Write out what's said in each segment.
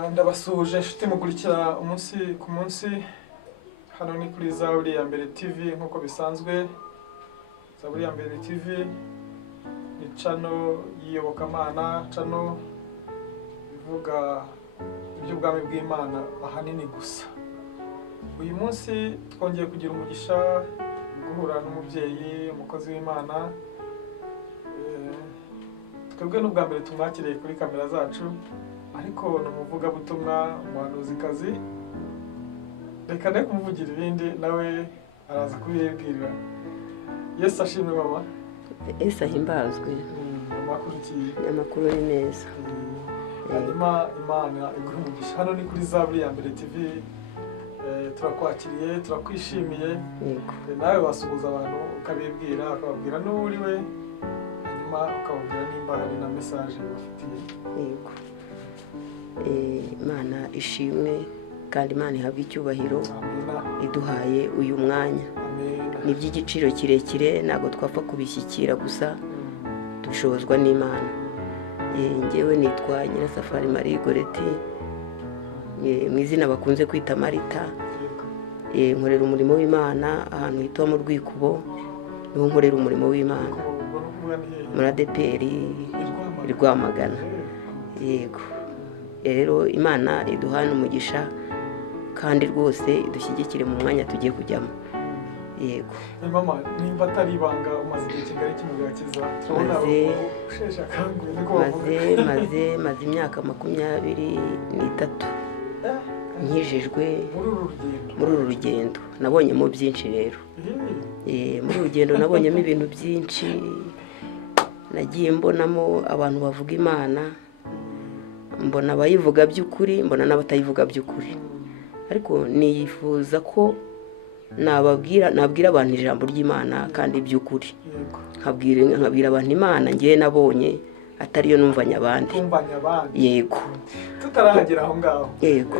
ndabasuhuje inshuti mukurikira umunsi ku munsi hano ni kuri Zaburi ya Mbere TV nkuko bisanzwe. Zaburi ya Mbere TV ni channel yiyobokamana, channel bivuga iby'ubwami bw'Imana ahanini gusa. Uyu munsi twongeye kugira umugisha guhura n'umubyeyi umukozi w'Imana. Twebwe n'ubwa mbere tumwakiriye kuri kamera zacu, ariko numuvuga butumwa umuhanuzikazi. Reka ne kumuvugira ibindi nawe araza kubibwira. Yesu ashimwe mama. Yesu ahimbazwe. Amakuru ni neza. Imana iguhe umugisha. Hano ni kuri Zaburi ya Mbere TV. Turakwakiriye, turakwishimiye. Nawe wasuhuza abantu ukabibwira, akababwira n'uri we, hanyuma ukababwira nimba hari na message bafitiye. Yego. Imana ishimwe kandi Imana ihabwa icyubahiro iduhaye uyu mwanya. Ni by'igiciro kirekire, ntago twapfa kubishyikira gusa, dushozwa n'Imana. Ngewe nitwa Nyirasafari Marie Goreti, mu izina bakunze kwita Marita. Nkorera umurimo w'Imana ahantu hitwa mu Rwikubo, niho nkorera umurimo w'Imana muri ADPR Rwamagana. Yego. Rero Imana iduhana umugisha kandi rwose idushyigikire mu mwanya tugiye kujyamo. Yego. Mama, nimba atari ibanga umaze igihe kingana iki mu gakiza? Turabona ushesha kanguye niko bavuga. Maze imyaka 23 nkijijwe muri uru rugendo. Nabonyemo byinshi rero. Muri urugendo nabonyemo ibintu byinshi. Nagiye mbonamo abantu bavuga Imana, mbona abayivuga by'ukuri, mbona n'abatayivuga by'ukuri. Ariko niyifuza ko nabwira abantu ijambo ry'Imana kandi by'ukuri. Nkabwira abantu Imana ngiye nabonye atariyo numvanya abandi. Yego. Tutarahagera aho ngaho. Yego.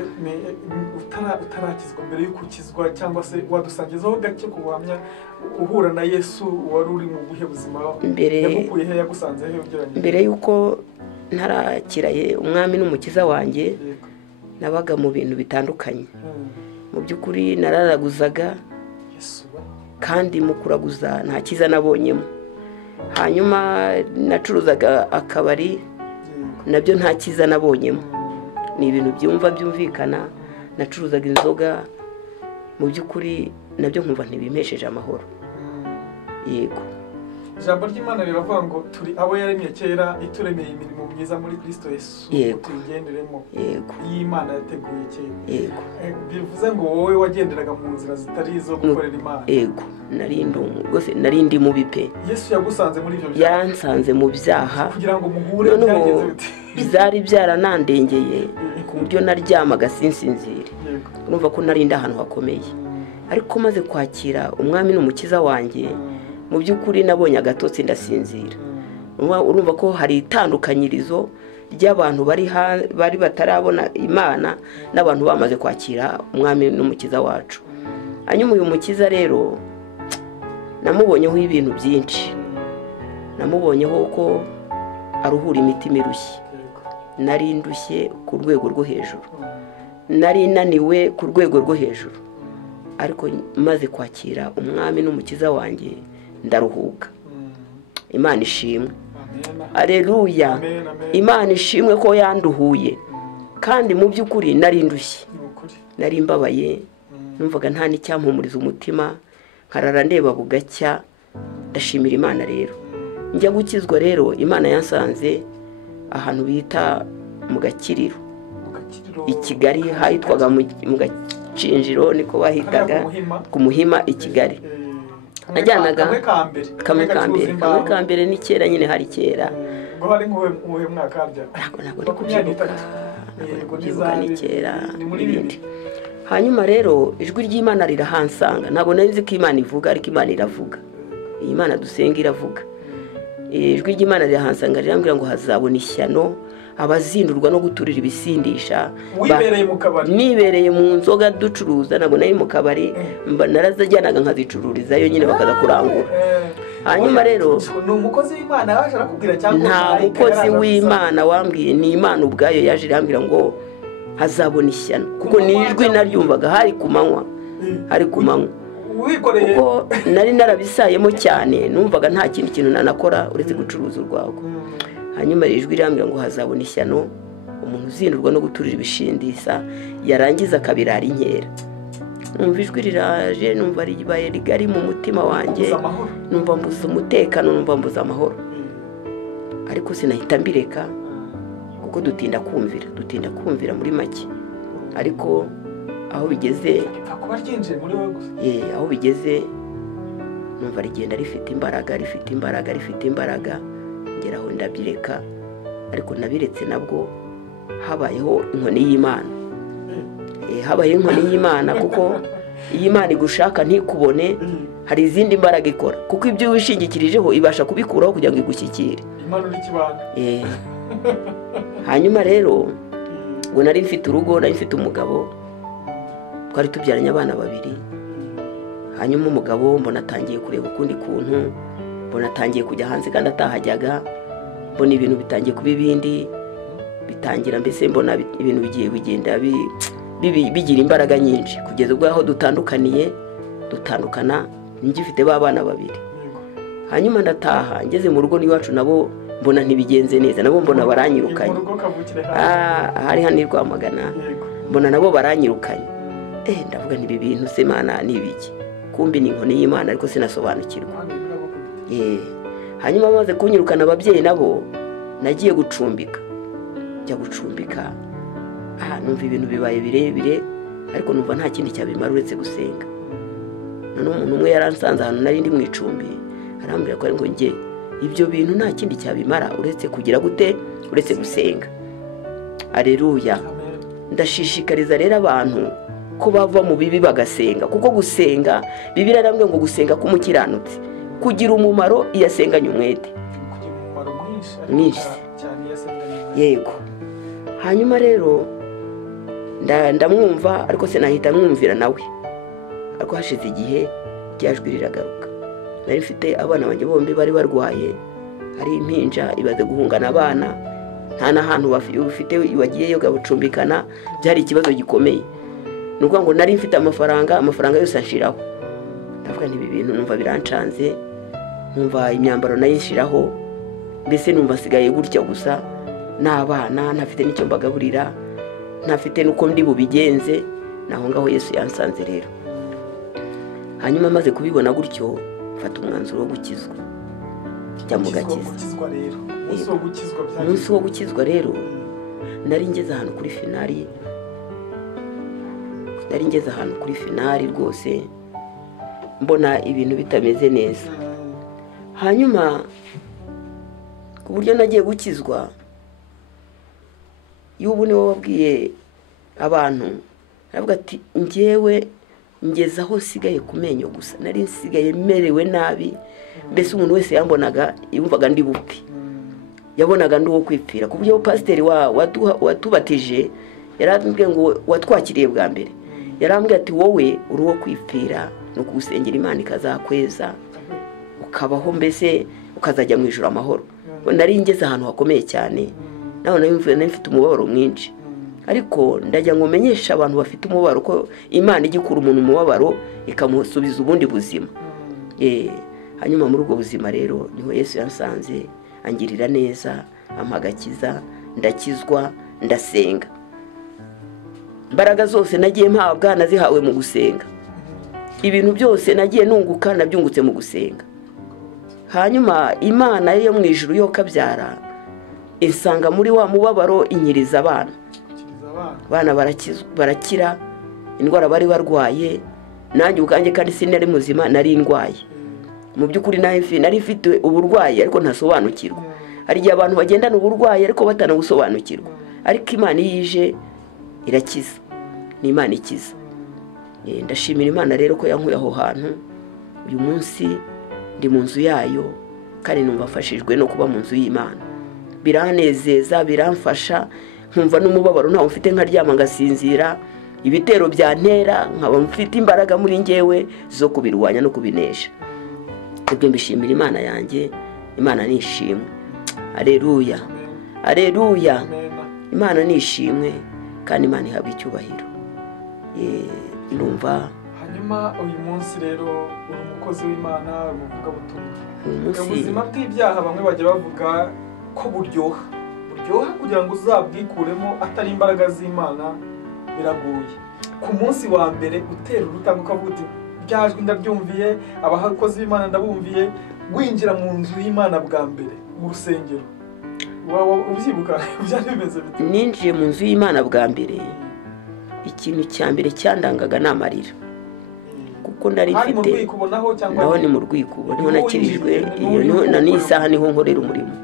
Utarakizwa mbere y'uko ukizwa, cyangwa se wadusangizaho gake kubuhamya uhura na Yesu wari uri mu buhe buzima? Yagukuye he, yagusanze he ugeranye? Mbere y'uko ntarakiraye umwami n'umukiza wanjye, nabaga mu bintu bitandukanye. Mu by'ukuri nararaguzaga, kandi mu kuraguza nta kiza nabonyemo. Hanyuma nacuruzaga akabari, nabyo nta kiza nabonyemo. Ni ibintu byumvikana. Nacuruzaga inzoga, mu by'ukuri nabyo nkumva ntibimesheje amahoro. Yego. Ijambo ry'Imana riravuga ngo turi abo yaremye kera, ituremeye imirimo myiza muri Kristo Yesu tugenderemo. Yego. Y'Imana yateguye kera. Yego. Bivuze ngo wowe wagenderaga mu nzira zitari izo gukorera Imana. Yego. Narindi mu bipe. Yesu yagusanze muri ibyo byaha. Yansanze mu byaha kugira ngo muhure byageze bite? Byari byaranandengeye ku buryo naryamaga sinsinzire. Urumva ko narinda ahantu hakomeye. Ariko maze kwakira umwami n'umukiza wanjye, mu by'ukuri nabonye agatotsi ndasinzira. Urumva ko hari itandukanyirizo ry'abantu bari batarabona Imana n'abantu bamaze kwakira umwami n'umukiza wacu. Hanyuma uyu mukiza rero namubonyeho ibintu byinshi. Namubonyeho ko aruhura imitima irushye. Nari ndushye ku rwego rwo hejuru. Nari naniwe ku rwego rwo hejuru. Ariko maze kwakira umwami n'umukiza wanjye ndaruhuka. Imana ishimwe. Aleluya. Imana ishimwe ko yanduhuye. Kandi mu by'ukuri nari ndushye. Nari mbabaye, numvaga nta n'icyampumuriza umutima, nkarara ndeba bugacya. Ndashimira Imana rero. Njya gukizwa rero, Imana yansanze ahantu bita mu Gakiriro. I Kigali hitwaga mu Gacinjiro, niko bahitaga ku Muhima i Kigali. Najyanaga kamwe kambere ni kera nyine, hari kera. Ngo hari nk'uwe mwaka harya? Ntabwo kubyibuka ni kera n'ibindi. Hanyuma rero ijwi ry'Imana rirahansanga. Ntabwo nari nzi ko Imana ivuga, ariko Imana iravuga. Iyi Mana dusenga iravuga. Ijwi ry'Imana rirahansanga rirambwira ngo hazabona ishyano abazindurwa no guturira ibisindisha. Wibereye mu kabari? Nibereye mu nzoga ducuruza, ntabwo nari mu kabari, narazajyanaga nkazicururizayo nyine bakaza kurangura. hanyuma rero ni umukozi w'Imana yaje arakubwira cyangwa nta mukozi w'Imana wambwiye, ni Imana ubwayo yaje irambwira ngo hazabona ishyano kuko nijwi naryumvaga hari ku manywa kuko nari narabisayemo cyane numvaga nta kindi kintu nanakora uretse gucuruza urwagwa. Hanyuma ijwi rirambwira ngo hazabona ishyano umuntu uzindurwa no guturira ibishindisa yarangiza akabirara inkera. Numva ijwi riraje, numva ribaye rigari mu mutima wanjye, numva mbuze umutekano, numva mbuze amahoro, ariko sinahita mbireka kuko dutinda kumvira muri make. Ariko aho bigeze aho bigeze numva rigenda rifite imbaraga ngeraho ndabyireka. Ariko nabiretse nabwo habayeho inkoni y'Imana. Habayeho inkoni y'Imana kuko iyo Imana igushaka ntikubone hari izindi mbaraga ikora, kuko ibyo wishingikirijeho ibasha kubikuraho kugira ngo igushyikire. Hanyuma rero ngo nari mfite urugo, nari mfite umugabo, twari tubyaranye abana 2. Hanyuma umugabo mbona atangiye kureba ukundi kuntu, mbona atangiye kujya hanze kandi atahajyaga, mbona ibintu bitangiye kuba ibindi, bitangira mbese mbona ibintu bigiye bigenda bigira imbaraga nyinshi kugeza ubwo aho dutandukana ngifite b'abana 2. Hanyuma ndataha ngeze mu rugo n'iwacu nabo mbona ntibigenze neza, nabo mbona baranyirukanye. Hari hano Rwamagana, mbona nabo baranyirukanye. Ndavuga nti ibi bintu se Imana ni ibiki? Kumbi ni inkoni y'Imana ariko sinasobanukirwa. Hanyuma maze kunyirukana ababyeyi nabo nagiye gucumbika. Numva ibintu bibaye birebire ariko numva nta kindi cyabimara uretse gusenga. None umuntu umwe yaransanze ahantu nari ndi mu icumbi, arambwira ko ngo njye ibyo bintu nta kindi cyabimara uretse kugira gute, uretse gusenga. Aleluya. Ndashishikariza rero abantu ko bava mu bibi bagasenga, kuko gusenga Bibiliya irambwira ngo gusenga k'umukiranutsi kugira umumaro iyo asenganye umwete mwinshi. Yego. Hanyuma rero ndamwumva ariko sinahita mwumvira nawe. Ariko hashize igihe ryajwi riragaruka. Nari mfite abana banjye bombi bari barwaye, hari impinja ibaze guhungana abana, nta n'ahantu bafite wagiyeyo gabucumbikana, byari ikibazo gikomeye. Nuko ngo nari mfite amafaranga yose anshiraho. Ndavuga nti ibi bintu numva birancanze, numva imyambaro nayo inshiraho, mbese numva sigaye gutya gusa n'abana, ntafite n'icyo mbagaburira, ntafite nuko ndi bubigenze. Naho ngaho Yesu yansanze rero. Hanyuma maze kubibona gutyo mfata umwanzuro wo gukizwa, njya mu gakiza. Umunsi wo gukizwa rero nari ngeze ahantu kuri finali, rwose mbona ibintu bitameze neza. Hanyuma ku buryo nagiye gukizwa, y'ubu niwe wabwiye abantu, aravuga ati njyewe ngeze aho sigaye kumenyo gusa, nari nsigaye merewe nabi, mbese umuntu wese yambonaga yumvaga ndi bupfi, yabonaga ndi uwo kwipfira. Ku buryo pasiteri watubatije yarambwiye ngo watwakiriye bwa mbere, yarambwiye ati wowe uri uwo kwipfira, no kugusengera Imana ikazakweza ukabaho, mbese ukazajya mu ijuru amahoro. Nari ngeze ahantu hakomeye cyane, naho nari mfite umubabaro mwinshi, ariko ndajya ngo menyesha abantu bafite umubabaro ko Imana igikura umuntu umubabaro ikamusubiza ubundi buzima. Hanyuma muri ubwo buzima rero niho Yesu yansanze, angirira neza, ampagakiza, ndakizwa, ndasenga. Imbaraga zose nagiye mpabwa nazihawe mu gusenga. Ibintu byose nagiye nunguka nabyungutse mu gusenga. Hanyuma Imana yo mu ijuru yo kabyara insanga muri wa mubabaro inyiriza abana. Abana barakira indwara bari barwaye, nanjye ubwanjye kandi sinari muzima, nari ndwaye. Mu by'ukuri nari mfite uburwayi ariko ntasobanukirwa. Hari igihe abantu bagendana uburwayi ariko batanabusobanukirwa, ariko Imana yije irakiza, ni Imana ikiza. Ndashimira Imana rero ko yankuye aho hantu. Uyu munsi ndi mu nzu yayo kandi numva afashijwe no kuba mu nzu y'Imana. Biranezeza, biramfasha, nkumva n'umubabaro ntawo mfite, nkaryama ngasinzira, ibitero byantera nkaba mfite imbaraga muri njyewe zo kubirwanya no kubinesha. Ubwo mbishimira Imana yanjye. Imana nishimwe. Aleluya. Aleluya. Imana nishimwe. kandi Imana ihabwa icyubahiro. Numva hanyuma uyu munsi rero uri umukozi w'Imana, uvuga butumwa. uyu Ubuzima bw'ibyaha bamwe bajya bavuga ko buryoha kugira ngo uzabwikuremo atari imbaraga z'Imana biragoye. Ku munsi wa mbere utera urutanga ukavuga uti byajwe ndabyumviye, abakozi b'Imana ndabumviye, winjira mu nzu y'Imana bwa mbere mu rusengero, ubyibuka byari bimeze bite? ninjiye mu nzu y'Imana bwa mbere, ikintu cya mbere cyandangaga ni amarira, kuko nari mfite naho ni mu rwikubo, niho nakirijwe, na n'isaha niho nkorera umurimo.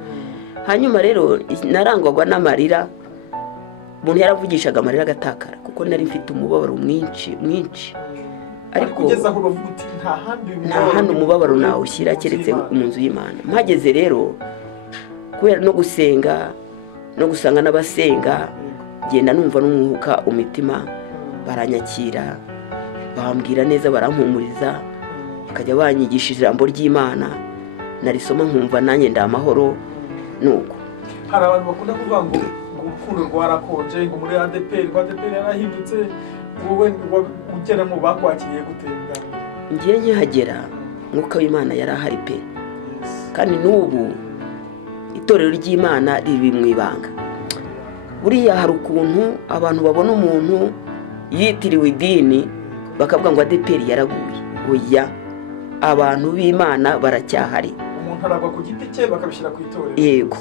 Hanyuma rero narangwaga n'amarira, umuntu yaravugishaga amarira agatakara, kuko nari mfite umubabaro mwinshi. Ariko kugeza aho bavuga uti nta handi umubabaro nawushyira keretse mu nzu y'Imana. Mpageze rero, kubera no gusenga no gusanga n'abasenga, ngenda numva n'umwuka umutima, baranyakira, bambwira neza, barampumuriza, bakajya banyigisha ijambo ry'Imana, narisoma nkumva nanjye ndi amahoro. Nuko hari abantu bakunda kuvuga ngo urukundo rwarakonje, ngo muri ADPR yarahindutse, wowe ugera mu bakwakiriye gutemba? ngiye nkihagera mwuka w'Imana yari ahari pe, kandi n'ubu itorero ry'Imana riri mu ibanga. Buriya hari ukuntu abantu babona umuntu yitiriwe idini bakavuga ngo ADPR yaraguye. Oya, abantu b'Imana baracyahari. Umuntu aragwa ku giti cye bakabishyira ku itorero. Yego,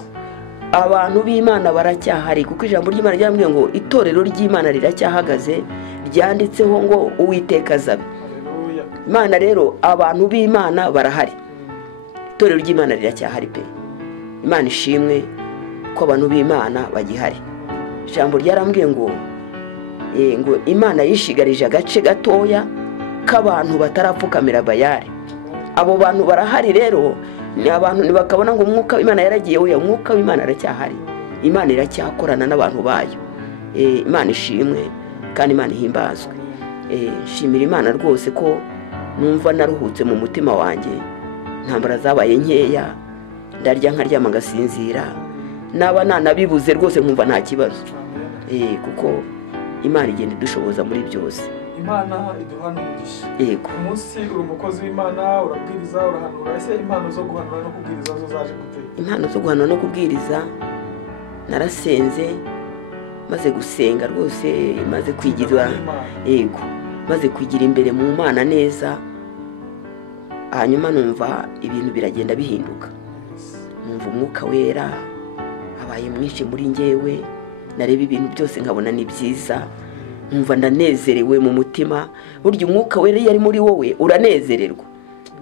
abantu b'Imana baracyahari, kuko ijambo ry'Imana ryambwiye ngo itorero ry'Imana riracyahagaze, ryanditseho ngo Uwiteka azabe. Imana rero, abantu b'Imana barahari, itorero ry'Imana riracyahari pe. Imana ishimwe ko abantu b'Imana bagihari. Ijambo ryarambwiye ngo Imana yishigarije agace gatoya k'abantu batarapfukamira Bayali. Abo bantu barahari rero, ni abantu ntibakabona ngo umwuka w'Imana yaragiye. Oya, umwuka w'Imana aracyahari, Imana iracyakorana n'abantu bayo. Imana ishimwe kandi Imana ihimbazwe. Nshimira Imana rwose ko numva naruhutse mu mutima wanjye, ntambara zabaye nkeya, ndarya nkaryama ngasinzira, naba nanabibuze rwose nkumva nta kibazo. Kuko Imana igenda idushoboza muri byose. Imana iduhana umugisha. Yego. Umunsi uri umukozi w'Imana, urabwiriza, urahanura. Ese impano zo guhanura no kubwiriza zo zaje gute? Impano zo guhanura no kubwiriza, narasenze, maze gusenga rwose, maze kwigira, yego, maze kwigira imbere mu Mana neza. Hanyuma numva ibintu biragenda bihinduka, numva umwuka wera abaye mwinshi muri njyewe, nareba ibintu byose nkabona ni byiza, numva ndanezerewe mu mutima. Burya umwuka wera yari muri wowe uranezererwa,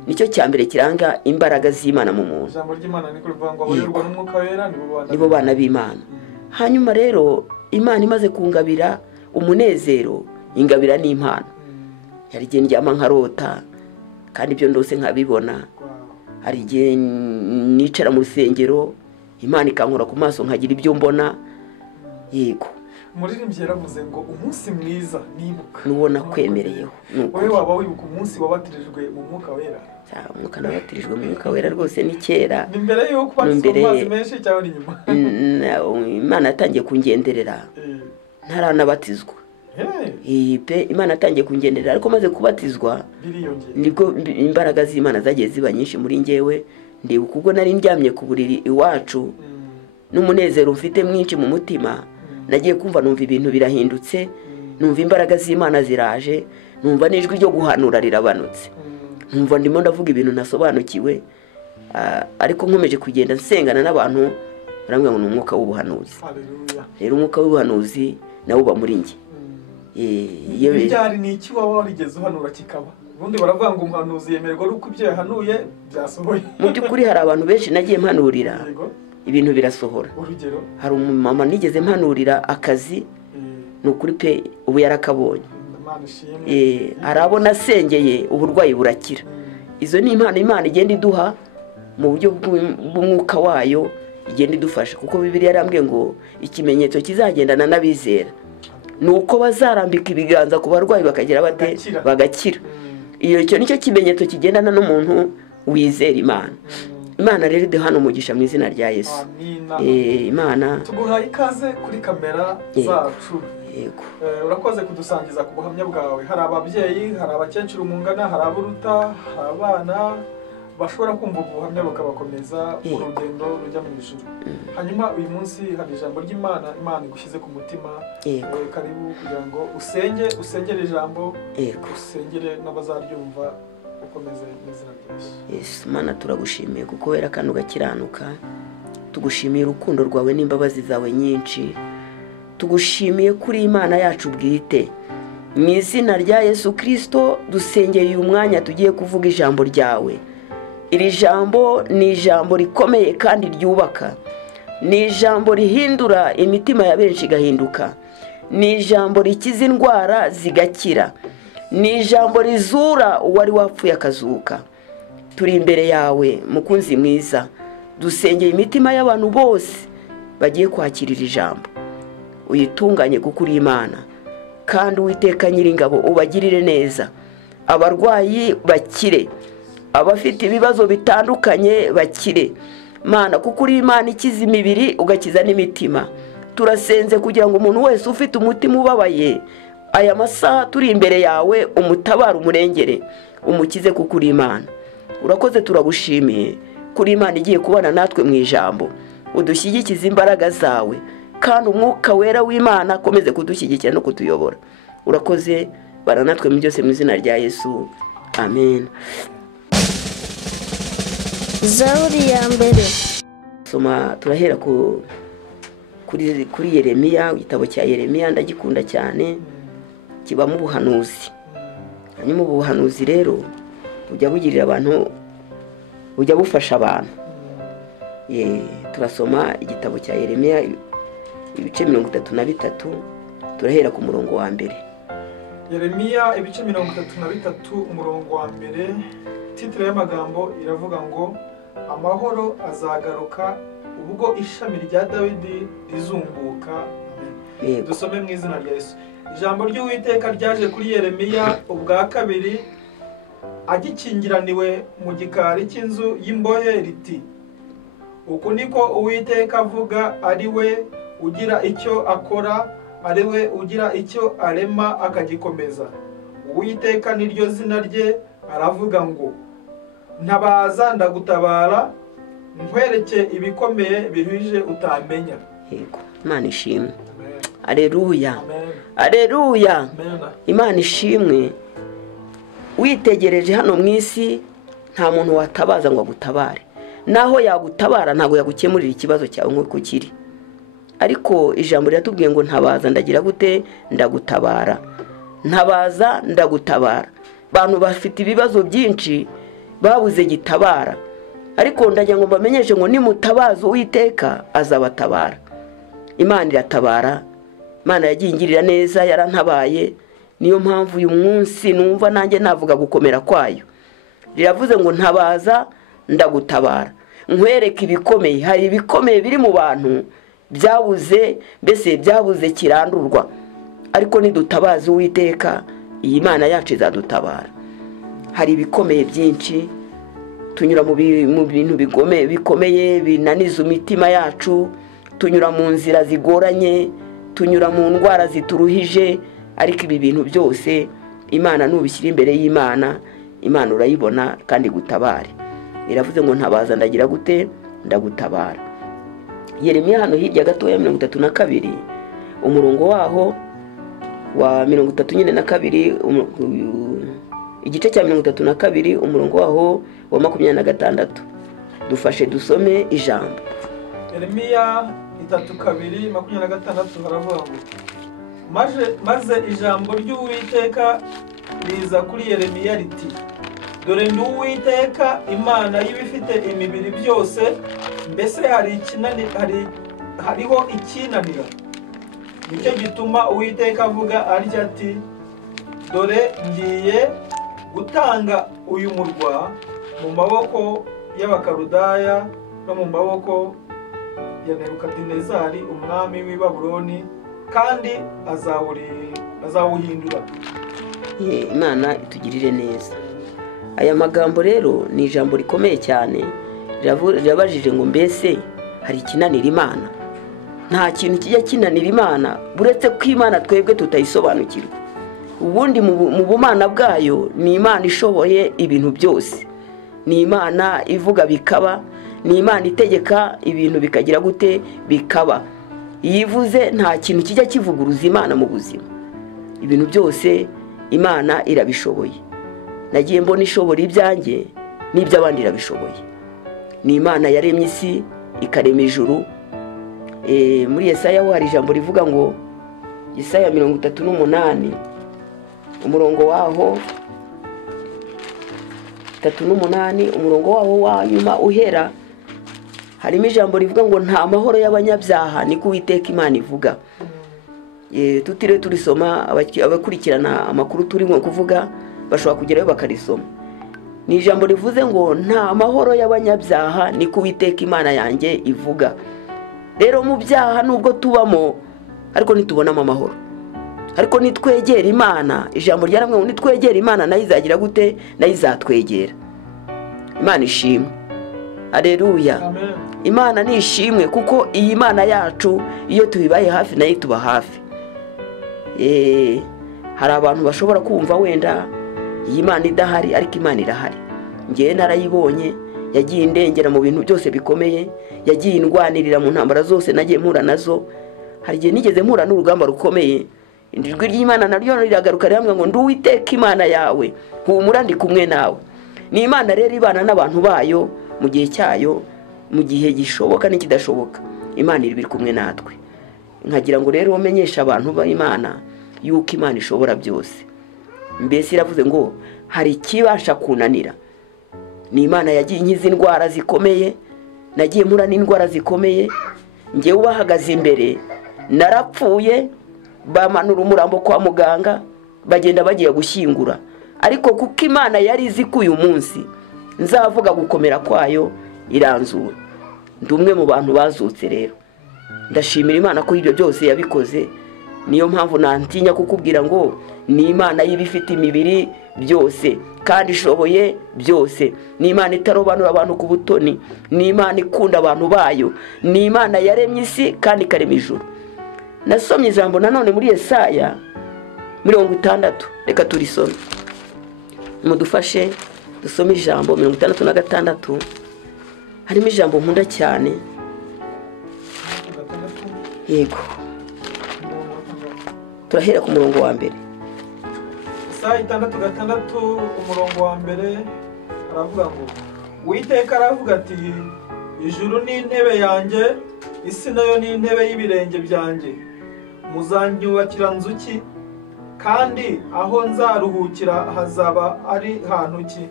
nicyo cyambere kiranga imbaraga z'Imana mu muntu. Ijambo ry'Imana niko rivuga ngo abayoborwa n'umwuka wera nibo bana b'Imana. Hanyuma rero Imana imaze kungabira umunezero, ingabira n'impano. Hari igihe ndyama nkarota, kandi ibyo ndose nkabibona. Hari igihe nicara mu rusengero, Imana ikankora ku maso nkagira ibyo mbona. Yego, umuririmbyi yaravuze ngo umunsi mwiza nibuka nuwo nakwemereyeho. Wowe waba wibuka umunsi wabatirijwe mu mwuka wera? Umwuka nabatirijwe mu mwuka wera rwose ni kera. Ni mbere yo kubatizwa mu mazi menshi cyangwa ni nyuma? Imana yatangiye kungenderera ntaranabatizwa. Imana yatangiye kungenderera, ariko maze kubatizwa nibwo imbaraga z'Imana zagiye ziba nyinshi muri njyewe. Ndibuka ubwo nari ndyamye ku buriri iwacu, n'umunezero mfite mwinshi mu mutima, nagiye kumva numva ibintu birahindutse, numva imbaraga z'Imana ziraje, numva n'ijwi ryo guhanura rirabanutse, numva ndimo ndavuga ibintu nasobanukiwe. Ariko nkomeje kugenda nsengana n'abantu, barambwira ngo ni umwuka w'ubuhanuzi. Rero umwuka w'ubuhanuzi nawo uba muri njye. Byari ni iki waba warigeze uhanura kikaba? Ubundi baravuga ngo umuhanuzi yemererwa uko ibyo yahanuye byasohoye. Mu by'ukuri hari abantu benshi nagiye mpanurira, ibintu birasohora. Urugero, hari umumama nigeze mpanurira akazi, ni ukuri pe ubu yarakabonye. Arabona asengeye uburwayi burakira. Izo ni impano Imana igenda iduha mu buryo bw'umwuka wayo, igenda idufasha. Kuko Bibiliya yarambwiye ngo ikimenyetso kizagendana n'abizera nuko bazarambika ibiganza ku barwayi bakagira bate bagakira. Icyo nicyo kimenyetso kigendana n'umuntu wizera Imana. Imana rero iduhana umugisha mu izina rya Yesu. Imana tuguhaye ikaze kuri kamera zacu. yego urakoze kudusangiza ku buhamya bwawe. Hari ababyeyi, hari abakecuru mungana, hari aburuta, hari abana bashobora kumva ubuhamya bakabakomeza mu rugendo rujya mu ijuru. Hanyuma uyu munsi hari ijambo ry'Imana, Imana igushyize ku mutima. Karibu kugira ngo usengere ijambo, usengere n'abazaryumva, ukomeze n'izina rya Yesu. Yesu Mana, turagushimiye kuko wera kandi ugakiranuka. Tugushimiye urukundo rwawe n'imbabazi zawe nyinshi. Tugushimiye kuri Imana yacu bwite. Mu izina rya Yesu Kristo dusengeye uyu mwanya tugiye kuvuga ijambo ryawe. Iri jambo ni ijambo rikomeye kandi ryubaka. Ni ijambo rihindura imitima ya benshi igahinduka. Ni ijambo rikiza indwara zigakira. Ni ijambo rizura uwari wapfuye akazuka. Turi imbere yawe mukunzi mwiza. Dusengeye imitima y'abantu bose bagiye kwakirira ijambo. Uyitunganye kuko uri Imana, kandi Uwiteka Nyiringabo ubagirire neza. Abarwayi bakire, abafite ibibazo bitandukanye bakire. Mana, kuko uri Imana ikiza imibiri ugakiza n'imitima. Turasenze kugira ngo umuntu wese ufite umutima ubabaye aya masaha turi imbere yawe umutabara, umurengere, umukize kuko uri Imana. Urakoze, turagushimiye kuri Imana igiye kubana natwe mu ijambo. Udushyigikize imbaraga zawe, kandi umwuka wera w'Imana akomeze kudushyigikira no kutuyobora. Urakoze, bana natwe mu byose mu izina rya Yesu, amen. Zaburi ya mbere. Soma turahera kuri Yeremiya. Igitabo cya Yeremiya ndagikunda cyane, kibamo ubuhanuzi. Hanyuma ubuhanuzi rero bujya bugirira abantu, bujya bufasha abantu. Turasoma igitabo cya Yeremiya ibice 33, turahera ku murongo wa mbere. Yeremiya ibice 33 umurongo wa mbere. Titire y'amagambo iravuga ngo amahoro azagaruka ubwo ishami rya Dawidi rizunguka. Dusome mu izina rya Yesu. Ijambo ry'Uwiteka ryaje kuri Yeremiya ubwa kabiri agikingiraniwe mu gikari cy'inzu y'imbohe riti: uku niko Uwiteka avuga, ari we ugira icyo akora, ari we ugira icyo arema akagikomeza. Uwiteka niryo zina rye, aravuga ngo ntabaza ndagutabara, nkwereke ibikomeye biruhije utamenya. Yego, Imana ishimwe. Aleluya, aleluya. Imana ishimwe. Witegereje hano mu isi nta muntu watabaza ngo agutabare. Naho yagutabara ntabwo yagukemurira ikibazo cyawe nk'uko kiri. Ariko ijambo riratubwiye ngo ntabaza ndagira gute, ndagutabara. Ntabaza ndagutabara. Abantu bafite ibibazo byinshi babuze gitabara, ariko ndagira ngo mbamenyeshe ngo nimutabaza Uwiteka azabatabara. Imana iratabara. Imana yagiye ingirira neza, yarantabaye. Niyo mpamvu uyu munsi numva nanjye navuga gukomera kwayo. Riravuze ngo ntabaza ndagutabara, nkwereke ibikomeye. Hari ibikomeye biri mu bantu byabuze, mbese byabuze kirandurwa. Ariko nidutabaza Uwiteka, iyi Mana yacu izadutabara. Hari ibikomeye byinshi, tunyura mu bintu bikomeye binaniza imitima yacu, tunyura mu nzira zigoranye, tunyura mu ndwara zituruhije. Ariko ibi bintu byose Imana nubishyira imbere y'Imana, Imana urayibona kandi gutabare. Iravuze ngo ntabaza ndagira gute, ndagutabara. Yeremiya hano hirya gato ya 32 umurongo waho wa 32 igice cya 32 umurongo waho wa 26. Dufashe dusome ijambo. Yeremiya 32:26 haravuga ngo maze ijambo ry'Uwiteka riza kuri Yeremiya riti: dore ndi Uwiteka Imana y'ibifite imibiri byose, mbese hariho ikinanira. Nicyo gituma Uwiteka avuga atya ati: dore ngiye gutanga uyu murwa mu maboko y'Abakaludaya no mu maboko ya Nebukadinezari umwami w'i Babuloni, kandi azawuhindura. Imana itugirire neza. Aya magambo rero ni ijambo rikomeye cyane. Rirabajije ngo mbese hari ikinanira Imana? nta kintu kijya kinanira Imana buretse ko Imana twebwe tutayisobanukirwa. Ubundi mu bumana bwayo ni Imana ishoboye ibintu byose, ni Imana ivuga bikaba, ni Imana itegeka ibintu bikagira gute bikaba. Yivuze nta kintu kijya kivuguruza Imana mu buzima. Ibintu byose Imana irabishoboye. Nagiye mbona ishobora ibyanjye n'iby'abandi irabishoboye. Ni Imana yaremye isi ikarema ijuru. Muri Yesaya hari ijambo rivuga ngo, Yesaya 38 umurongo waho 38 umurongo waho wa nyuma uhera, harimo ijambo rivuga ngo nta mahoro y'abanyabyaha ni Uwiteka Imana ivuga. Tutire turisoma, abakurikirana amakuru turimo kuvuga bashobora kugerayo bakarisoma. Ni ijambo rivuze ngo nta mahoro y'abanyabyaha ni Uwiteka Imana yanjye ivuga. Rero mu byaha nubwo tubamo ariko ntitubonamo amahoro, ariko nitwegera Imana, ijambo ryaramwe ngo nitwegera Imana nayo izagira gute, nayo izatwegera. Imana ishimwe. Haleluya. Imana ni ishimwe kuko iyi Mana yacu iyo tubibaye hafi nayo tuba hafi. Hari abantu bashobora kumva wenda iyi Mana idahari, ariko Imana irahari. Ngiye narayibonye, yagiye indengera mu bintu byose bikomeye, yagiye indwanirira mu ntambara zose nagiye mpura nazo. Hari igihe nigeze mpura n'urugamba rukomeye, ijwi ry'Imana naryo riragaruka rihamwe ngo ndi Uwiteka Imana yawe, humura ndi kumwe nawe. Ni Imana rero ibana n'abantu bayo mu gihe cyayo, mu gihe gishoboka n'ikidashoboka. Imana iri kumwe natwe. Nkagira ngo rero umenyesha abantu b'Imana yuko Imana ishobora byose. Mbese iravuze ngo hari ikibasha kunanira. Ni Imana yagiye inkiza indwara zikomeye, nagiye mpura n'indwara zikomeye, ngewe ubahagaze imbere narapfuye, bamanura umurambo kwa muganga bagenda bagiye gushyingura. Ariko kuko Imana yari izi ko uyu munsi nzavuga gukomera kwayo iranzura. Ndi umwe mu bantu bazutse rero. Ndashimira Imana ko ibyo byose yabikoze. Niyo mpamvu nantinya kukubwira ngo ni Imana y'ibifite imibiri byose kandi ishoboye byose. Ni Imana itarobanura abantu ku butoni, ni Imana ikunda abantu bayo, ni Imana yaremye isi kandi ikarema ijuru. Nasomye ijambo nanone muri Yesaya 60. Reka turisome. Mudufashe dusome ijambo 66. Harimo ijambo nkunda cyane. Yego. Turahera ku murongo wa mbere. Yesaya 66 umurongo wa mbere aravuga ngo, Uwiteka aravuga ati, ijuru ni intebe yanjye, isi nayo ni intebe y'ibirenge byanjye. Muzanyubakira nzuki, kandi aho nzaruhukira hazaba ari hantu ki?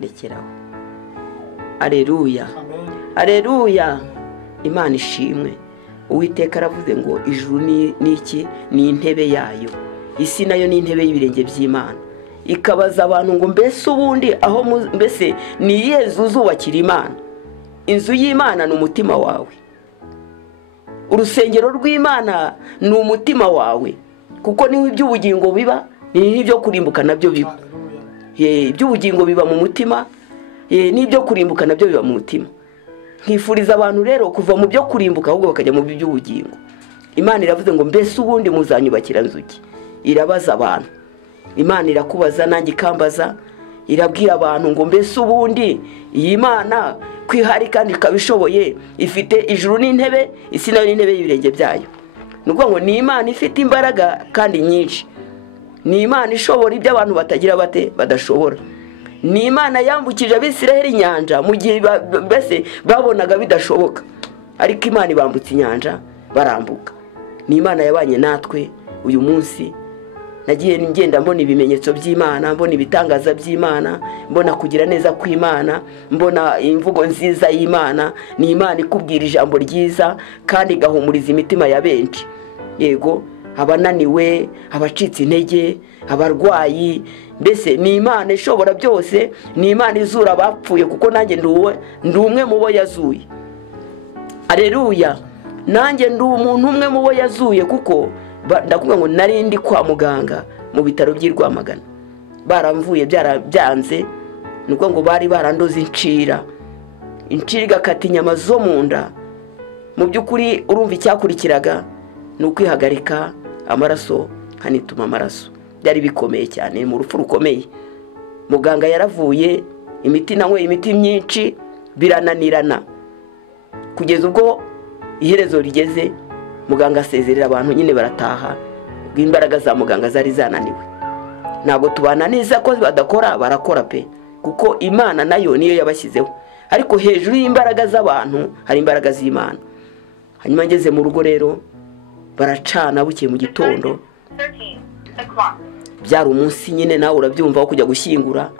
Rekeraho. Haleluya. Amen. Haleluya. Imana ishimwe. Uwiteka aravuze ngo ijuru ni iki? Ni intebe yayo. Isi nayo ni intebe y'ibirenge by'Imana. Ikabaza abantu ngo mbese ubundi aho mbese ni Yezu uzubakira Imana. Inzu y'Imana ni umutima wawe. Urusengero rw'Imana ni umutima wawe. Kuko niho iby'ubugingo biba, n'ibyo kurimbuka nabyo biba. Iby'ubugingo biba mu mutima, n'ibyo kurimbuka nabyo biba mu mutima. Nkifuriza abantu rero kuva mu byo kurimbuka ahubwo bakajya mu by'ubugingo. Imana iravuze ngo mbese ubundi muzanyubakira nzuki. Irabaza abantu. Imana irakubaza nanjye ikambaza, irabwira abantu ngo mbese ubundi iyi Mana kwihari kandi ikabishoboye, ifite ijuru n'intebe, isi nayo n'intebe y'ibirenge byayo. Nuko ngo ni Imana ifite imbaraga kandi nyinshi. Ni Imana ishobora ibyo abantu batagira bate badashobora. Ni Imana yambukije Abisiraheli inyanja mu gihe bese babonaga bidashoboka, ariko Imana ibambutse inyanja barambuka. Ni Imana yabanye natwe uyu munsi. Nagiye ngenda mbona ibimenyetso by'Imana, mbona ibitangaza by'Imana, mbona kugira neza kw'Imana, mbona imvugo nziza y'Imana. Ni Imana ikubwira ijambo ryiza kandi igahumuriza imitima ya benshi. Yego, abananiwe, abacitse intege, abarwayi. Mbese ni Imana ishobora byose, ni Imana izura abapfuye kuko nanjye ndi umwe mu bo yazuye. Haleluya. Nanjye ndi umuntu umwe mu bo yazuye kuko ndakuvuga ngo nari ndi kwa muganga mu bitaro by'i Rwamagana. Baramvuye byanze, nuko ngo bari barandoze incira igakata inyama zo mu nda. mu by'ukuri urumva icyakurikiraga ni ukwihagarika amaraso nkanituma amaraso. Byari bikomeye cyane, mu rupfu rukomeye. Muganga yaravuye, imiti nanyweye imiti myinshi birananirana, kugeza ubwo iherezo rigeze muganga asezerera abantu nyine barataha. Imbaraga za muganga zari zananiwe. Ntabwo tubana neza ko badakora, barakora pe, kuko Imana nayo niyo yabashyizeho, ariko hejuru y'imbaraga z'abantu hari imbaraga z'Imana. Hanyuma ngeze mu rugo rero baracana bukiye mu gitondo. Byari umunsi nyine nawe urabyumva wo kujya gushyingura,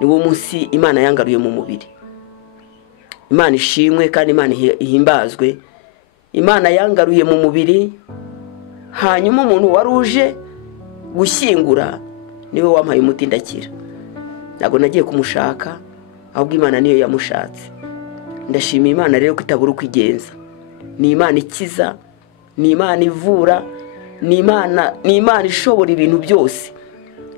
niwo munsi Imana yangaruye mu mubiri. Imana ishimwe kandi Imana ihimbazwe. Imana yangaruye mu mubiri, hanyuma umuntu waruje gushyingura niwe wampaye umuti ndakira. Ntabwo nagiye kumushaka, ahubwo Imana niyo yamushatse. Ndashima Imana rero ko itabura uko igenza. Ni Imana ikiza, ni Imana ivura, ni Imana ishobora ibintu byose.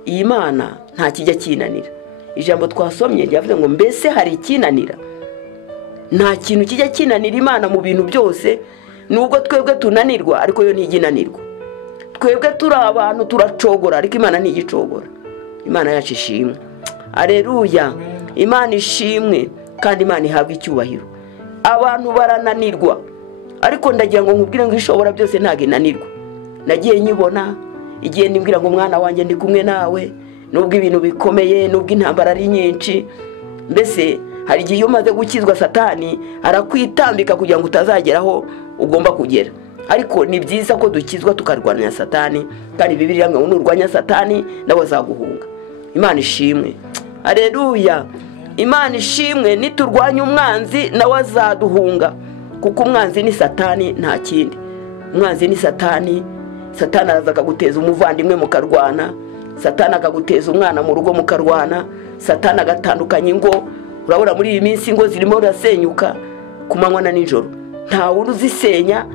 Iyi Mana nta kijya kinanira. Ijambo twasomye ryavuze ngo mbese hari ikinanira? Nta kintu kijya kinanira Imana mu bintu byose. Nubwo twebwe tunanirwa ariko yo ntiginanirwa. Twebwe turi abantu turacogora ariko Imana ntigicogora. Imana yacu ishimwe. Aleluya. Imana ishimwe kandi Imana ihabwa icyubahiro. Abantu barananirwa ariko ndagira ngo nkubwire ngo ishobora byose ntago inanirwa. Nagiye nyibona igihe ndimbwira ngo mwana wanjye ndi kumwe nawe, nubwo ibintu bikomeye, nubwo intambara ari nyinshi. Mbese hari igihe umaze gukizwa Satani arakwitambika kugira ngo utazageraho ugomba kugera. Ariko ni byiza ko dukizwa tukarwanya Satani, kandi Bibiliya ngo nurwanya Satani nawe azaguhunga. Imana ishimwe. Aleluya. Imana ishimwe, niturwanya umwanzi nawe azaduhunga, kuko umwanzi ni Satani nta kindi. Umwanzi ni Satani. Satani araza akaguteza umuvandimwe mukarwana, Satani akaguteza umwana mu rugo mukarwana, Satani agatandukanya ingo. Urabona muri iyi minsi ingo zirimo rasenyuka ku manywa na nijoro. Nta wundi uzisenya,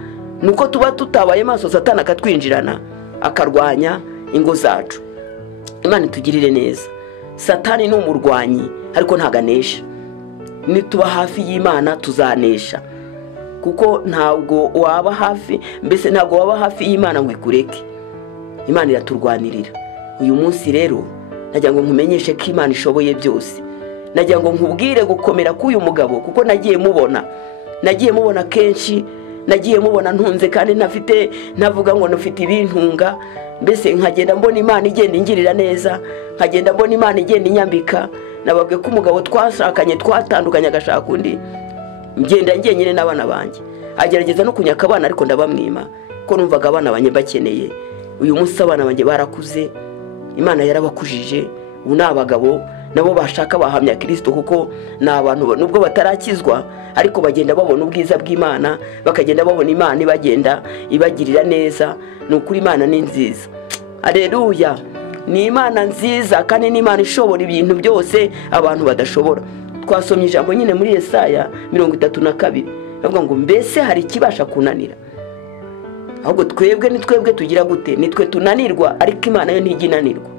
nuko tuba tutabaye maso Satani akatwinjirana akarwanya ingo zacu. Imana itugirire neza. Satani ni umurwanyi ariko ntaganesha. Nituba hafi y'Imana tuzanesha, kuko ntabwo waba hafi, mbese ntabwo waba hafi y'Imana ngo ikureke. Imana iraturwanirira. Uyu munsi rero nagira ngo nkumenyeshe ko Imana ishoboye byose. Nagira ngo nkubwire gukomera k'uyu mugabo, kuko nagiye mubona kenshi, nagiye mubona ntunze kandi navuga ngo nufite ibintunga. Mbese nkagenda mbona Imana igenda ingirira neza, nkagenda mbona Imana igenda inyambika. Nababwe ko umugabo twashakanye twatandukanye agashaka undi, ngenda ngenyine n'abana banjye. Agerageza no kunyaka abana ariko ndabamwima, ko numvaga abana banjye bakeneye. Uyu munsi abana banjye barakuze, Imana yarabakujije. Ubu ni abagabo nabo bashaka bahamya Kristo, kuko ni abantu nubwo batarakizwa ariko bagenda babona ubwiza bw'Imana, bakagenda babona Imana ibagenda ibagirira neza. Ni ukuri Imana ni nziza. Aleluya. Ni Imana nziza kandi ni Imana ishobora ibintu byose abantu badashobora. Twasomye ijambo nyine muri Yesaya 32, bavuga ngo mbese hari ikibasha kunanira? Ahubwo twebwe tugira gute? Nitwe tunanirwa ariko Imana yo ntiginanirwa.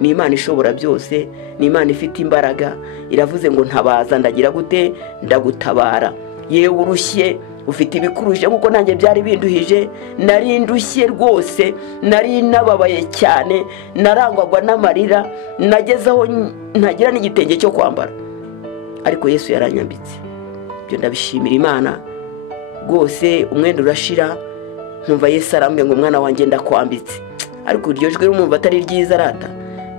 Ni Imana ishobora byose, ni Imana ifite imbaraga. Iravuze ngo ntabaza ndagira gute? Ndagutabara. Yewe urushye ufite ibikuruje kuko nanjye byari binduhije, nari ndushye rwose, nari nababaye cyane, narangwagwa n'amarira, nagezaho ntagira n'igitenge cyo kwambara, ariko Yesu yaranyambitse. Byo ndabishimira Imana rwose. Umwenda urashira, nkumva Yesu arambye ngo mwana wanjye ndakwambitse. Ariko iryo jwi rumumva atari ryiza rata.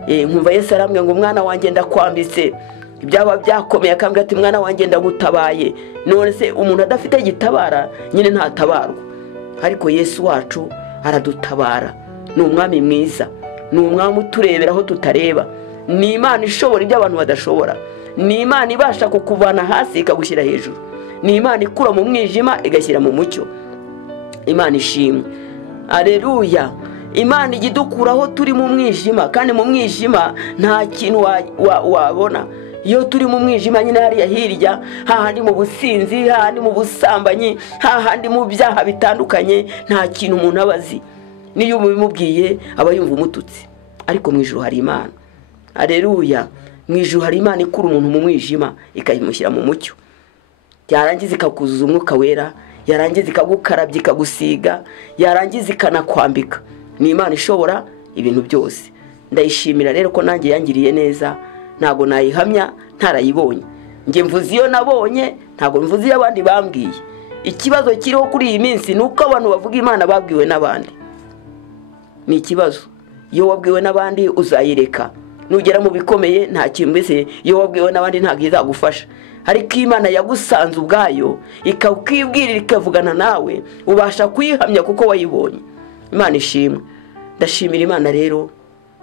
Nkumva Yesu arambye ngo mwana wanjye ndakwambitse. Ibyaba byakomeye akambwira ati mwana wanjye ndagutabaye. None se umuntu adafite gitabara nyine ntatabarwa, ariko Yesu wacu aradutabara. Ni umwami mwiza, ni umwami uturebera aho tutareba. Ni Imana ishobora ibyo abantu badashobora. Ni Imana ibasha kukuvana hasi ikagushyira hejuru. Ni Imana ikura mu mwijima igashyira mu mucyo. Imana ishimwe. Aleluya. Imana igidukuraho turi mu mwijima, kandi mu mwijima nta kintu wabona. Iyo turi mu mwijima nyine hariya hirya, hahandi mu businzi, hahandi mu busambanyi, hahandi mu byaha bitandukanye, nta kintu umuntu abazi. Niyo ubimubwiye aba yumva umututsi, ariko mu ijuru hari Imana. Aleluya. Mu ijuru hari Imana ikura umuntu mu mwijima ikayimushyira mu mucyo, byarangiza ikakuzuza umwuka wera, yarangiza ikagukarabya ikagusiga, yarangiza ikanakwambika. Ni Imana ishobora ibintu byose. Ndayishimira rero ko nanjye yangiriye neza, ntago nayihamya ntarayibonye. Nge mvuze iyo nabonye, ntago mvuze iyo abandi bambwiye. Ikibazo kiriho kuri iyi minsi nuko abantu bavuga Imana babwiwe n'abandi. Ni ikibazo. Iyo wabwiwe n'abandi uzayireka, nugera mu bikomeye nta kintu, mbese iyo wabwiwe n'abandi ntago izagufasha. Ariko Imana yagusanze ubwayo ikakwibwirira ikavugana nawe, ubasha kuyihamya kuko wayibonye. Imana ishimwe. Ndashimira Imana rero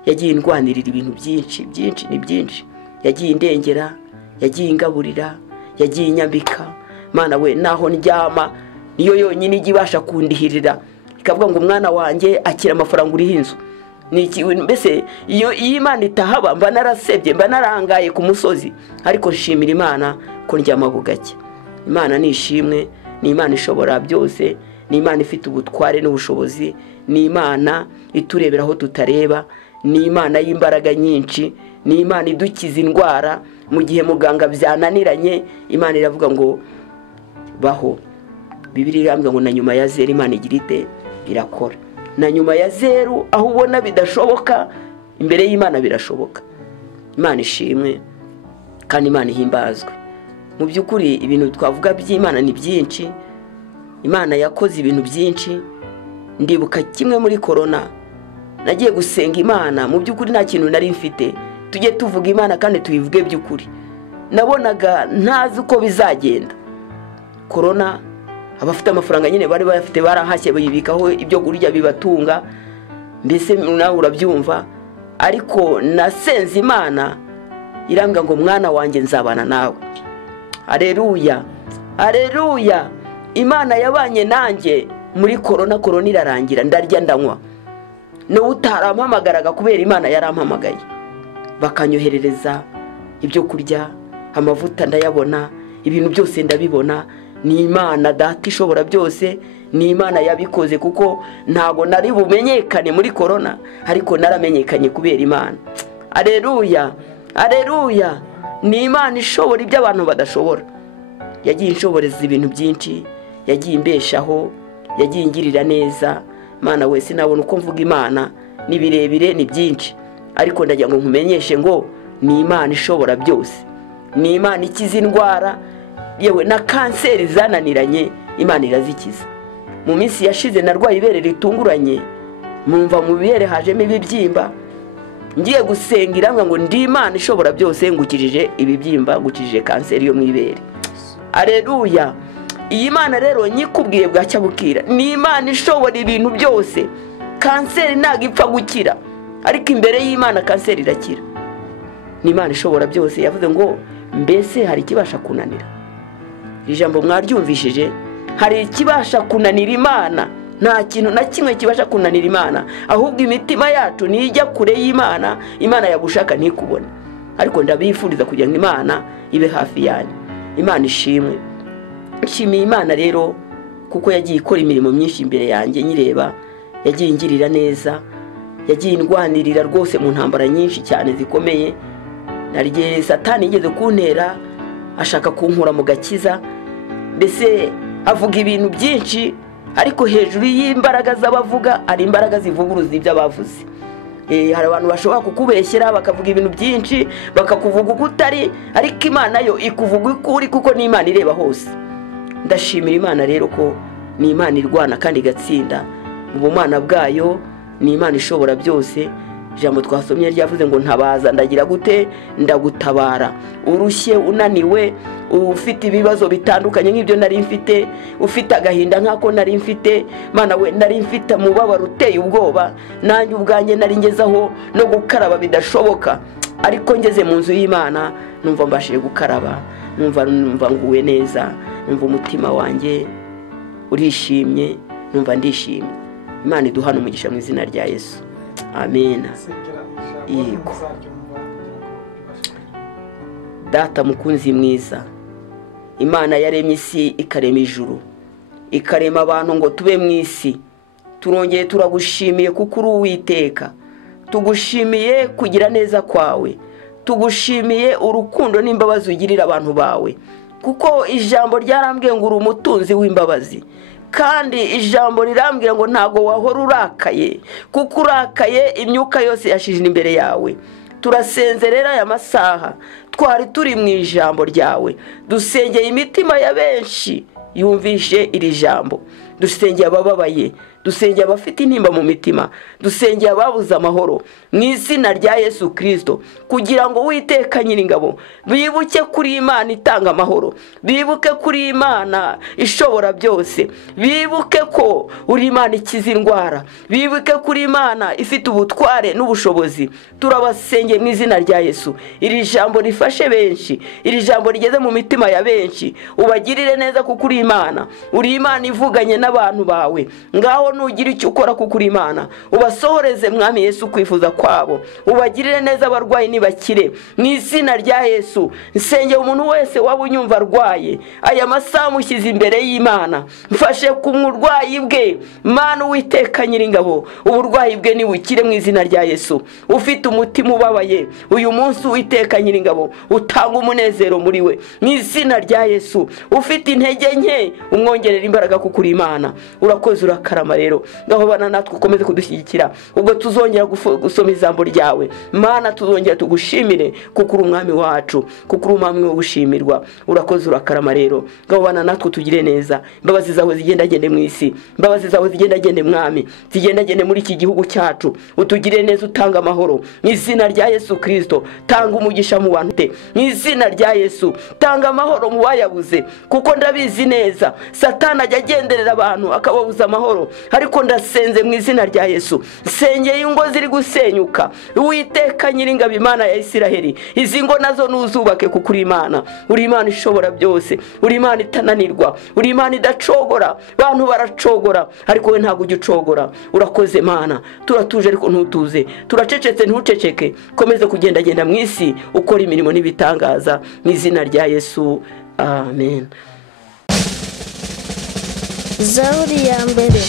yagiye indwanirira ibintu byinshi ni byinshi. Yagiye indengera, yagiye ingaburira, yagiye inyambika. Mana we, naho ndyama niyo yonyine igibasha kundihirira, ikavuga ngo umwana wanjye akira amafaranga uriho inzu. Mbese iyo Imana itahaba mba narasebye, mba narangaye ku musozi. Ariko nshimira Imana ko ndyama bugake. Imana ni ishimwe, ni Imana ishobora byose, ni Imana ifite ubutware n'ubushobozi, ni Imana iturebera aho tutareba, ni Imana y'imbaraga nyinshi, ni Imana idukiza indwara mu gihe muganga byananiranye. Imana iravuga ngo baho. Bibiliya irambwira ngo na nyuma ya zero Imana igira ite, irakora. Na nyuma ya zero aho ubona bidashoboka, imbere y'Imana birashoboka. Imana ishimwe kandi Imana ihimbazwe. Mu by'ukuri ibintu twavuga by'Imana ni byinshi. Imana yakoze ibintu byinshi. Ndibuka kimwe muri corona, nagiye gusenga Imana, mu by'ukuri nta kintu nari mfite. Tujye tuvuga Imana kandi tuyivuge by'ukuri. Nabonaga ntazi uko bizagenda. Corona, abafite amafaranga nyine bari bayafite barahashye bayibikaho ibyo kurya bibatunga, mbese nawe urabyumva. Ariko nasenze Imana irambwira ngo mwana wanjye nzabana nawe. Haleluya, haleluya. Imana yabanye nanjye muri corona irarangira, ndarya ndanywa. No utarampamagaraga kubera Imana yarampamagaye, bakanyoherereza ibyo kurya, amavuta ndayabona, ibintu byose ndabibona. Ni Imana data ishobora byose, ni Imana yabikoze kuko ntago nari bumenyekane muri corona, ariko naramenyekanye kubera Imana. Haleluya, haleluya. Ni Imana ishobora ibyo abantu badashobora. Yagiye inshoboreza ibintu byinshi, yagiye imbeshaho, yagiye ingirira neza. Mana wese nabona uko mvuga Imana ni birebire ni byinshi, ariko ndagira ngo nkumenyeshe ngo ni Imana ishobora byose. Ni Imana ikiza indwara, yewe na kanseri zananiranye Imana irazikiza. Mu minsi yashize narwaye ibere ritunguranye, mumva mu bibere hajemo ibibyimba. Ngiye gusengira ngo ndi Imana ishobora byose, ngukijije ibibyimba, ngukijije kanseri yo mu ibere. Haleluya. Iyi Mana rero nyikubwiye bwacya bukira, ni Imana ishobora ibintu byose. Kanseri ntago ipfa gukira, ariko imbere y'Imana kanseri irakira. Ni Imana ishobora byose. Yavuze ngo mbese hari ikibasha kunanira? Ijambo mwaryumvishije, hari ikibasha kunanira Imana? Nta kintu na kimwe kibasha kunanira Imana, ahubwo imitima yacu nijya kure y'Imana, Imana yagushaka ntikubone. Ariko ndabifuriza kugira ngo Imana ibe hafi yanyu. Imana ishimwe. Nshimiye Imana rero kuko yagiye ikora imirimo myinshi imbere yanjye nyireba, yagiye ingirira neza, yagiye indwanirira rwose mu ntambara nyinshi cyane zikomeye. Narigiye Satani yigeze kuntera ashaka kunkura mu gakiza, mbese avuga ibintu byinshi, ariko hejuru y'imbaraga z'abavuga ari imbaraga zivuguruza ibyo abavuze. Hari abantu bashobora kukubeshyera bakavuga ibintu byinshi, bakakuvuga uko utari, ariko Imana yo ikuvuga uko uri kuko ni Imana ireba hose. Ndashimira Imana rero ko ni Imana irwana kandi igatsinda. Mu bumana bwayo ni Imana ishobora byose. Ijambo twasomye ryavuze ngo ntabaza ndagira gute, ndagutabara. Urushye, unaniwe, ufite ibibazo bitandukanye nk'ibyo nari mfite, ufite agahinda nk'ako nari mfite. Mana we, nari mfite mubabaro uteye ubwoba, nanjye ubwanjye nari ngezaho no gukaraba bidashoboka, ariko ngeze mu nzu y'Imana numva mbashije gukaraba, numva nguwe neza, numva umutima wanjye urishimye, numva ndishimye. Imana iduhana umugisha mu izina rya Yesu. Amen. Yego. Data mukunzi mwiza, Imana yaremye isi ikarema ijuru, ikarema abantu ngo tube mu isi. Turongeye turagushimiye kuko uri Uwiteka. Tugushimiye kugira neza kwawe, tugushimiye urukundo n'imbabazi ugirira abantu bawe. kuko ijambo ryarambwiye ngo uri umutunzi w'imbabazi, kandi ijambo rirambwira ngo ntabwo wahora urakaye, kuko urakaye imyuka yose yashije imbere yawe. Turasenze rero aya masaha twari turi mu ijambo ryawe, dusengeye imitima ya benshi yumvishe iri jambo, dusengeye abababaye, dusengeye abafite intimba mu mitima, dusengeye ababuze amahoro mu izina rya Yesu Kristo, kugira ngo Uwiteka Nyiringabo bibuke kuri Imana itanga amahoro, bibuke kuri Imana ishobora byose, bibuke ko uri Imana ikiza indwara, bibuke kuri Imana ifite ubutware n'ubushobozi. Turabasengeye mu izina rya Yesu, iri jambo rifashe benshi, iri jambo rigeze mu mitima ya benshi, ubagirire neza kuko uri Imana, uri Imana ivuganye n'abantu bawe. Ngaho nugira icyo ukora kuko uri Imana, ubasohoreze Mwami Yesu kwifuza kwabo, ubagirire neza abarwayi nibakire mu izina rya Yesu. Nsengeye umuntu wese waba unyumva arwaye, aya masaha mushyize imbere y'Imana, mfashe ku murwayi bwe Mana Uwiteka Nyiringabo, uburwayi bwe nibukire mu izina rya Yesu. Ufite umutima ubabaye uyu munsi Uwiteka Nyiringabo utanga umunezero muri we mu izina rya Yesu. Ufite intege nke umwongerera imbaraga kuko uri Imana. Urakoze urakarama rero, ngaho bana natwe ukomeze kudushyigikira, ubwo tuzongera gusoma ijambo ryawe Mana, tuzongera tugushimire kuko uri umwami wacu, kuko uri umwami wo gushimirwa. Urakoze urakarama rero, ngaho bana natwe tugire neza. Imbabazi zawe zigendagende mu isi, imbabazi zawe zigendagende Mwami, zigendagende muri iki gihugu cyacu, utugire neza, utanga amahoro mu izina rya Yesu Kristo. Tanga umugisha mu bantu te mu izina rya Yesu, tanga amahoro mu bayabuze, kuko ndabizi neza Satani ajya agenderera abantu akababuza amahoro, ariko ndasenze mu izina rya Yesu, nsengeye ingo ziri gusenyuka. Uwiteka Nyiringabo Imana ya Isiraheli, izi ngo nazo nuzubake kuko uri Imana, uri Imana ishobora byose, uri Imana itananirwa, uri Imana idacogora. Abantu baracogora ariko we ntabwo ujya ucogora. Urakoze Mana, turatuje ariko ntutuze, turacecetse ntuceceke. Komeze kugendagenda mu isi ukora imirimo n'ibitangaza mu izina rya Yesu, amen. Zaburi ya mbere.